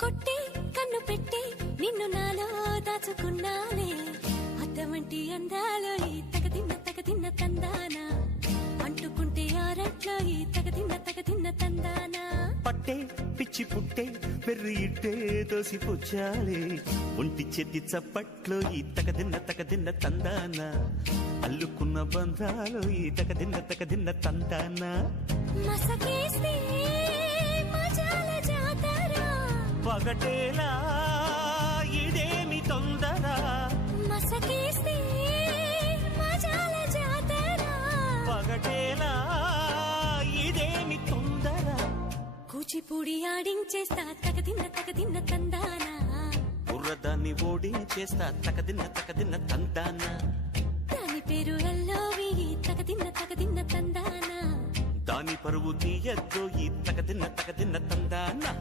కొట్టి కన్ను పెట్టి నిన్ను నాలో దాచుకున్నానే అద్దమంటి అందాలో ఈ తగదిన్న తందానా అంటుకుంటే ఆరట్లో ఈ తగదిన్న తందానా పట్టే పిచ్చి పుట్టే పెర్రి ఇట్టే దోసి పుచ్చాలే ఒంటి చెట్టి చప్పట్లో ఈ తగదిన్న తందానా అల్లుకున్న బంధాలు ఈ తగదిన్న తందానా మసకేస్తే మజాల జాతర పగటేలా ఇదేమి తొందర మసకేస్తే మజాల జాతర పగటేలా ఇదేమి తొందర కూచిపూడి ఆడించేస్తా తగదిన్న తందానా బుర్రదాన్ని ఓడించేస్తా తగదిన్న తందానా దాని పేరు ఎల్లోవి తగదిన్న తందానా దాని పరువు తీయద్దు ఈ తగదిన్న తందానా